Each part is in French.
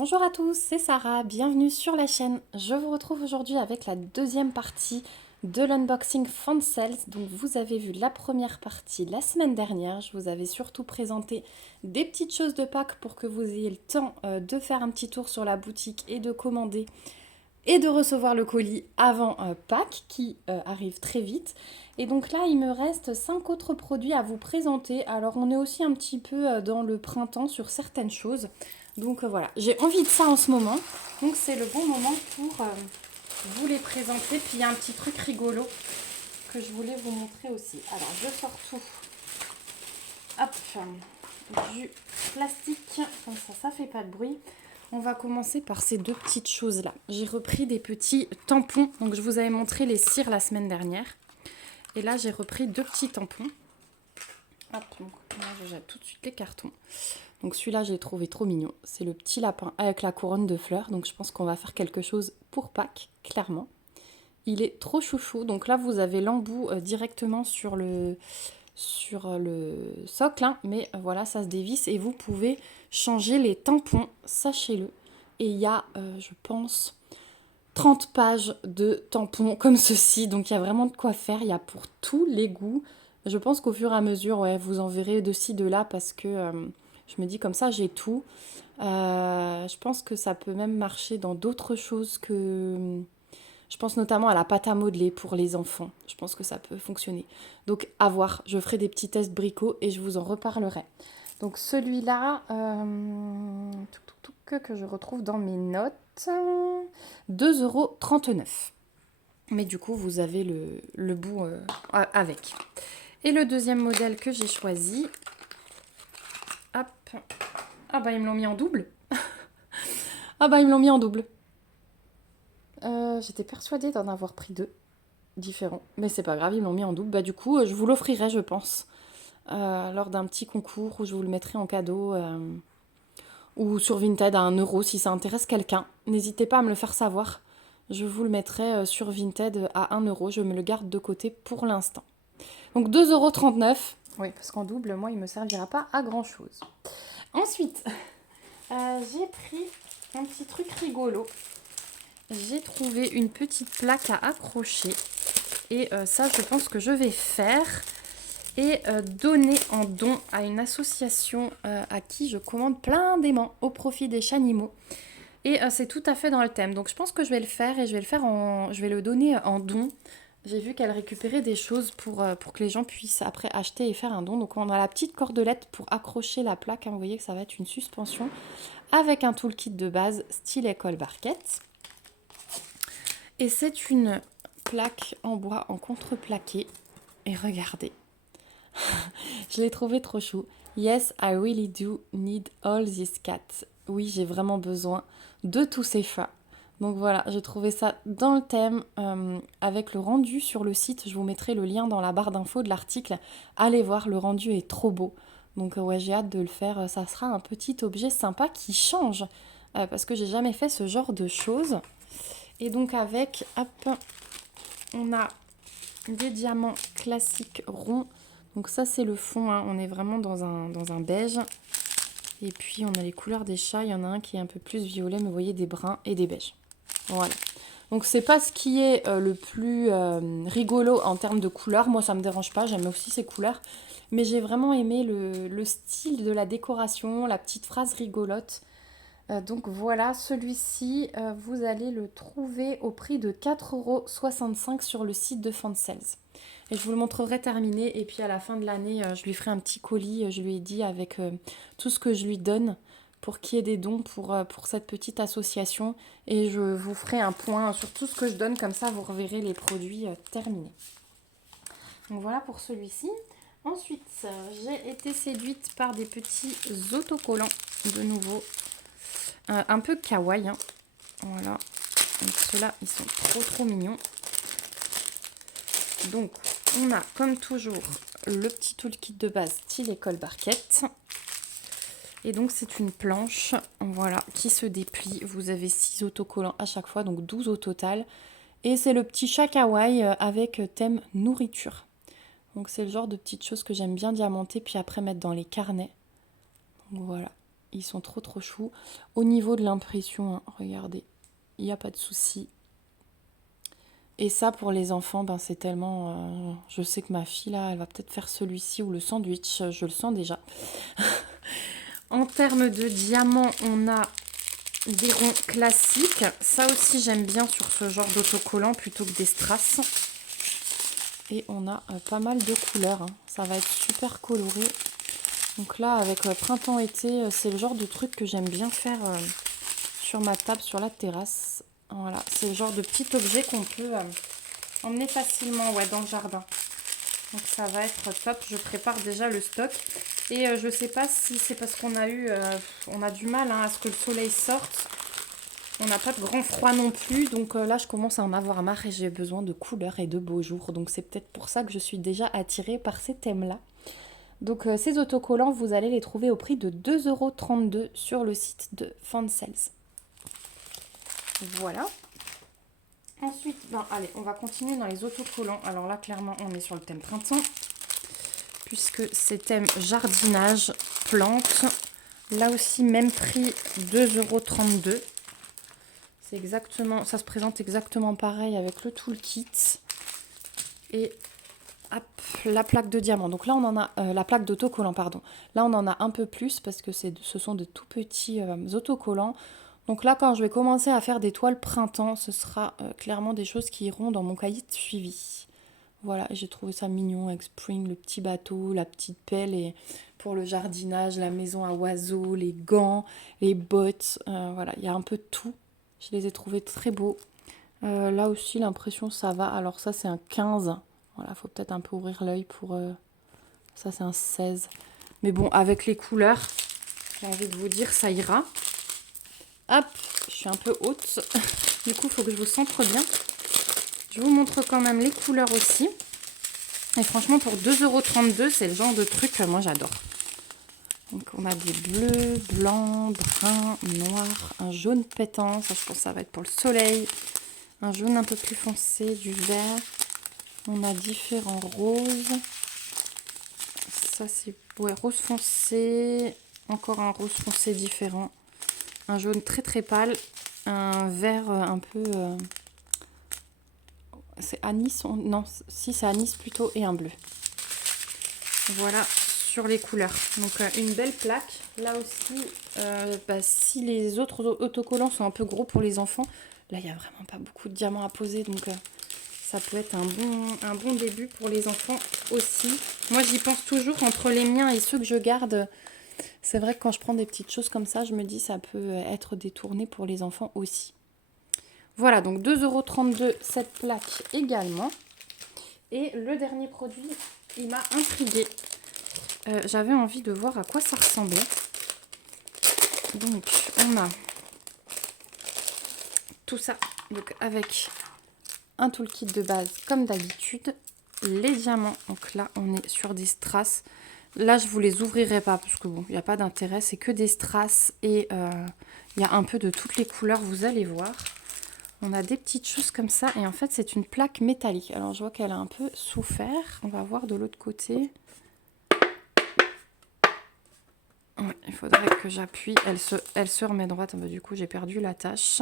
Bonjour à tous, c'est Sarah, bienvenue sur la chaîne. Je vous retrouve aujourd'hui avec la deuxième partie de l'unboxing Fan Sales. Donc vous avez vu la première partie la semaine dernière. Je vous avais surtout présenté des petites choses de Pâques pour que vous ayez le temps de faire un petit tour sur la boutique et de commander et de recevoir le colis avant Pâques qui arrive très vite. Et donc là, il me reste 5 autres produits à vous présenter. Alors on est aussi un petit peu dans le printemps sur certaines choses. Donc voilà, j'ai envie de ça en ce moment. Donc c'est le bon moment pour vous les présenter. Puis il y a un petit truc rigolo que je voulais vous montrer aussi. Alors je sors tout. Hop, du plastique, comme ça fait pas de bruit. On va commencer par ces deux petites choses-là. J'ai repris des petits tampons. Donc, je vous avais montré les cires la semaine dernière. Et là, j'ai repris deux petits tampons. Hop, donc là, je jette tout de suite les cartons. Donc, celui-là, j'ai trouvé trop mignon. C'est le petit lapin avec la couronne de fleurs. Donc, je pense qu'on va faire quelque chose pour Pâques, clairement. Il est trop chouchou. Donc là, vous avez l'embout directement sur le socle, hein, mais voilà, ça se dévisse et vous pouvez changer les tampons, sachez-le. Et il y a, je pense, 30 pages de tampons comme ceci, donc il y a vraiment de quoi faire, il y a pour tous les goûts. Je pense qu'au fur et à mesure, ouais, vous en verrez de ci, de là, parce que je me dis comme ça, j'ai tout. Je pense que ça peut même marcher dans d'autres choses que... Je pense notamment à la pâte à modeler pour les enfants. Je pense que ça peut fonctionner. Donc à voir, je ferai des petits tests bricots et je vous en reparlerai. Donc celui-là, que je retrouve dans mes notes, 2,39 €. Mais du coup, vous avez le bout avec. Et le deuxième modèle que j'ai choisi, hop, ah bah ils me l'ont mis en double. Ah bah ils me l'ont mis en double. J'étais persuadée d'en avoir pris deux différents, mais c'est pas grave, ils me l'ont mis en double. Bah du coup, je vous l'offrirai, je pense, lors d'un petit concours où je vous le mettrai en cadeau ou sur Vinted à 1 € si ça intéresse quelqu'un. N'hésitez pas à me le faire savoir. Je vous le mettrai sur Vinted à 1 €. Je me le garde de côté pour l'instant. Donc 2,39 €. Oui, parce qu'en double, moi, il ne me servira pas à grand chose. Ensuite, j'ai pris un petit truc rigolo. J'ai trouvé une petite plaque à accrocher. Et ça, je pense que je vais faire et donner en don à une association à qui je commande plein d'aimants au profit des chats animaux. Et c'est tout à fait dans le thème. Donc je pense que je vais le faire et je vais le donner en don. J'ai vu qu'elle récupérait des choses pour que les gens puissent après acheter et faire un don. Donc on a la petite cordelette pour accrocher la plaque, hein. Vous voyez que ça va être une suspension avec un toolkit de base style école barquette. Et c'est une plaque en bois en contreplaqué. Et regardez, je l'ai trouvé trop chou. Yes, I really do need all these cats. Oui, j'ai vraiment besoin de tous ces chats. Donc voilà, j'ai trouvé ça dans le thème avec le rendu sur le site. Je vous mettrai le lien dans la barre d'infos de l'article. Allez voir, le rendu est trop beau. Donc ouais, j'ai hâte de le faire. Ça sera un petit objet sympa qui change parce que j'ai jamais fait ce genre de choses. Et donc avec, hop, on a des diamants classiques ronds. Donc ça c'est le fond, hein. On est vraiment dans un beige. Et puis on a les couleurs des chats, il y en a un qui est un peu plus violet, mais vous voyez des bruns et des beiges. Voilà. Donc c'est pas ce qui est le plus rigolo en termes de couleurs. Moi ça me dérange pas, j'aime aussi ces couleurs. Mais j'ai vraiment aimé le style de la décoration, la petite phrase rigolote. Donc voilà, celui-ci, vous allez le trouver au prix de 4,65 € sur le site de Fansales. Et je vous le montrerai terminé. Et puis à la fin de l'année, je lui ferai un petit colis, je lui ai dit, avec tout ce que je lui donne pour qu'il y ait des dons pour cette petite association. Et je vous ferai un point sur tout ce que je donne, comme ça vous reverrez les produits terminés. Donc voilà pour celui-ci. Ensuite, j'ai été séduite par des petits autocollants de nouveau. Un peu kawaii, hein. Voilà. Donc ceux-là, ils sont trop mignons. Donc, on a comme toujours le petit toolkit de base style école barquette. Et donc, c'est une planche, voilà, qui se déplie. Vous avez 6 autocollants à chaque fois, donc 12 au total. Et c'est le petit chat kawaii avec thème nourriture. Donc, c'est le genre de petites choses que j'aime bien diamanter, puis après mettre dans les carnets. Donc, voilà. Ils sont trop trop choux. Au niveau de l'impression, hein, regardez, il n'y a pas de souci. Et ça, pour les enfants, ben, c'est tellement... je sais que ma fille, là, elle va peut-être faire celui-ci ou le sandwich. Je le sens déjà. En termes de diamants, on a des ronds classiques. Ça aussi, j'aime bien sur ce genre d'autocollant plutôt que des strass. Et on a pas mal de couleurs. Hein. Ça va être super coloré. Donc là, avec printemps-été, c'est le genre de truc que j'aime bien faire sur ma table, sur la terrasse. Voilà, c'est le genre de petit objet qu'on peut emmener facilement dans le jardin. Donc ça va être top. Je prépare déjà le stock. Et je ne sais pas si c'est parce qu'on a on a du mal à ce que le soleil sorte. On n'a pas de grand froid non plus. Donc là, je commence à en avoir marre et j'ai besoin de couleurs et de beaux jours. Donc c'est peut-être pour ça que je suis déjà attirée par ces thèmes-là. Donc ces autocollants, vous allez les trouver au prix de 2,32 € sur le site de Fansales. Voilà. Ensuite, allez, on va continuer dans les autocollants. Alors là, clairement, on est sur le thème printemps. Puisque c'est thème jardinage, plantes. Là aussi, même prix, 2,32 €. C'est exactement, ça se présente exactement pareil avec le toolkit. Et hop, la plaque de diamant. Donc là, on en a la plaque d'autocollant, pardon. Là, on en a un peu plus parce que ce sont de tout petits autocollants. Donc là, quand je vais commencer à faire des toiles printemps, ce sera clairement des choses qui iront dans mon cahier de suivi. Voilà, j'ai trouvé ça mignon avec Spring, le petit bateau, la petite pelle et pour le jardinage, la maison à oiseaux, les gants, les bottes. Voilà, il y a un peu de tout. Je les ai trouvés très beaux. Là aussi, l'impression, ça va. Alors ça, c'est un 15. Voilà, faut peut-être un peu ouvrir l'œil pour... Ça, c'est un 16. Mais bon, avec les couleurs, j'ai envie de vous dire, ça ira. Hop, je suis un peu haute. Du coup, il faut que je vous centre bien. Je vous montre quand même les couleurs aussi. Et franchement, pour 2,32 €, c'est le genre de truc que moi, j'adore. Donc, on a des bleus, blancs, bruns, noirs, un jaune pétant. Ça, je pense que ça va être pour le soleil. Un jaune un peu plus foncé, du vert. On a différents roses. Ça, c'est rose foncé. Encore un rose foncé différent. Un jaune très très pâle. Un vert un peu... c'est anis, non, si c'est anis plutôt, et un bleu. Voilà sur les couleurs. Donc une belle plaque. Là aussi, si les autres autocollants sont un peu gros pour les enfants, là il n'y a vraiment pas beaucoup de diamants à poser. Donc ça peut être un bon début pour les enfants aussi. Moi j'y pense toujours entre les miens et ceux que je garde. C'est vrai que quand je prends des petites choses comme ça, je me dis ça peut être détourné pour les enfants aussi. Voilà, donc 2,32 € cette plaque également. Et le dernier produit, il m'a intriguée. J'avais envie de voir à quoi ça ressemblait. Donc, on a tout ça. Donc, avec un toolkit de base, comme d'habitude. Les diamants. Donc là, on est sur des strass. Là, je ne vous les ouvrirai pas parce que bon, il n'y a pas d'intérêt. C'est que des strass et il y a un peu de toutes les couleurs, vous allez voir. On a des petites choses comme ça et en fait c'est une plaque métallique. Alors je vois qu'elle a un peu souffert. On va voir de l'autre côté. Ouais, il faudrait que j'appuie. Elle se remet droite. Bah, du coup j'ai perdu l'attache.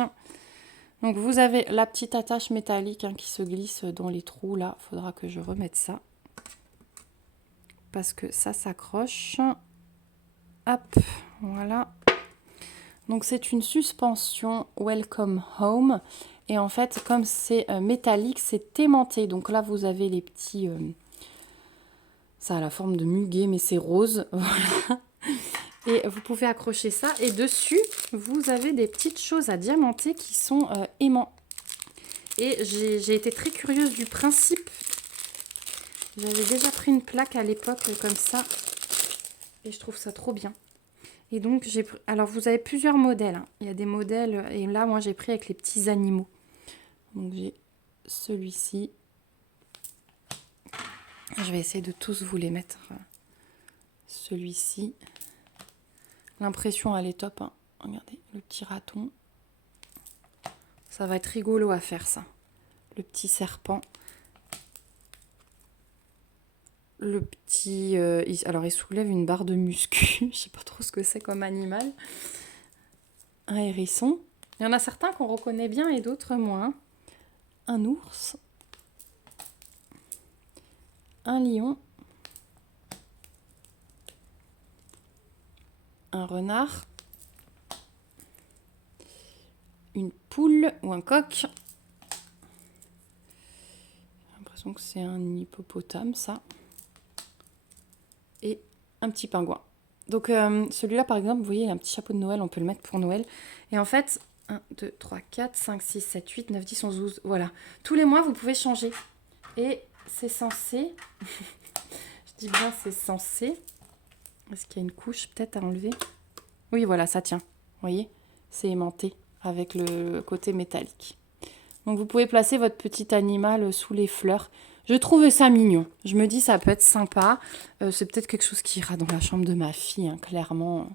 Donc vous avez la petite attache métallique qui se glisse dans les trous là. Il faudra que je remette ça. Parce que ça s'accroche. Hop, voilà. Donc c'est une suspension Welcome Home. Et en fait, comme c'est métallique, c'est aimanté. Donc là, vous avez les petits... ça a la forme de muguet, mais c'est rose. Voilà. Et vous pouvez accrocher ça. Et dessus, vous avez des petites choses à diamanter qui sont aimants. Et j'ai été très curieuse du principe. J'avais déjà pris une plaque à l'époque comme ça. Et je trouve ça trop bien. Et donc, alors vous avez plusieurs modèles. Hein. Il y a des modèles, et là, moi, j'ai pris avec les petits animaux. Donc, j'ai celui-ci. Je vais essayer de tous vous les mettre. Celui-ci. L'impression, elle est top. Hein. Regardez, le petit raton. Ça va être rigolo à faire, ça. Le petit serpent. le petit... alors, il soulève une barre de muscu. Je sais pas trop ce que c'est comme animal. Un hérisson. Il y en a certains qu'on reconnaît bien et d'autres moins. Un ours. Un lion. Un renard. Une poule ou un coq. J'ai l'impression que c'est un hippopotame, ça. Et un petit pingouin. Donc celui-là, par exemple, vous voyez, il a un petit chapeau de Noël, on peut le mettre pour Noël. Et en fait, 1, 2, 3, 4, 5, 6, 7, 8, 9, 10, 11, 12, voilà. Tous les mois, vous pouvez changer. Et c'est censé... je dis bien c'est censé... Est-ce qu'il y a une couche peut-être à enlever? Oui, voilà, ça tient. Vous voyez, c'est aimanté avec le côté métallique. Donc vous pouvez placer votre petit animal sous les fleurs. Je trouvais ça mignon. Je me dis ça peut être sympa. C'est peut-être quelque chose qui ira dans la chambre de ma fille, hein, clairement.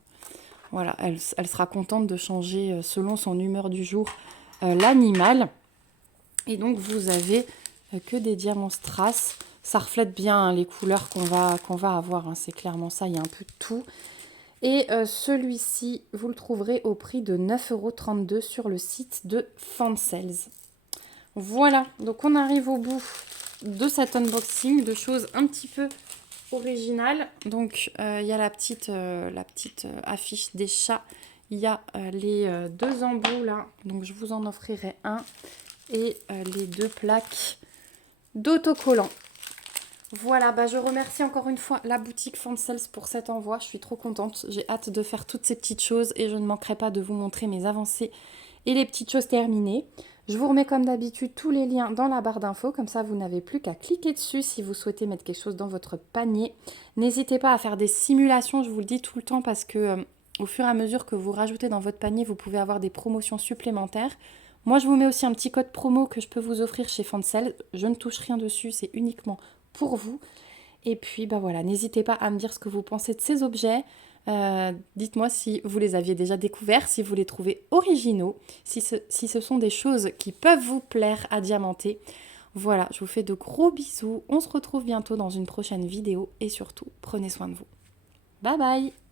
Voilà, elle sera contente de changer selon son humeur du jour l'animal. Et donc vous avez que des diamants strass. Ça reflète bien hein, les couleurs qu'on va avoir. Hein. C'est clairement ça, il y a un peu de tout. Et celui-ci, vous le trouverez au prix de 9,32 € sur le site de Fansels. Voilà, donc on arrive au bout de cet unboxing, de choses un petit peu originales. Donc il y a la petite affiche des chats. Il y a les 2 embouts là, donc je vous en offrirai un. Et les 2 plaques d'autocollants. Voilà, bah je remercie encore une fois la boutique Fansels pour cet envoi. Je suis trop contente. J'ai hâte de faire toutes ces petites choses et je ne manquerai pas de vous montrer mes avancées et les petites choses terminées. Je vous remets comme d'habitude tous les liens dans la barre d'infos. Comme ça, vous n'avez plus qu'à cliquer dessus si vous souhaitez mettre quelque chose dans votre panier. N'hésitez pas à faire des simulations, je vous le dis tout le temps, parce que au fur et à mesure que vous rajoutez dans votre panier, vous pouvez avoir des promotions supplémentaires. Moi, je vous mets aussi un petit code promo que je peux vous offrir chez Fansels. Je ne touche rien dessus, c'est uniquement pour vous. Et puis, bah voilà, n'hésitez pas à me dire ce que vous pensez de ces objets. Dites-moi si vous les aviez déjà découverts, si vous les trouvez originaux, si ce sont des choses qui peuvent vous plaire à diamanter. Voilà, je vous fais de gros bisous. On se retrouve bientôt dans une prochaine vidéo et surtout, prenez soin de vous. Bye bye!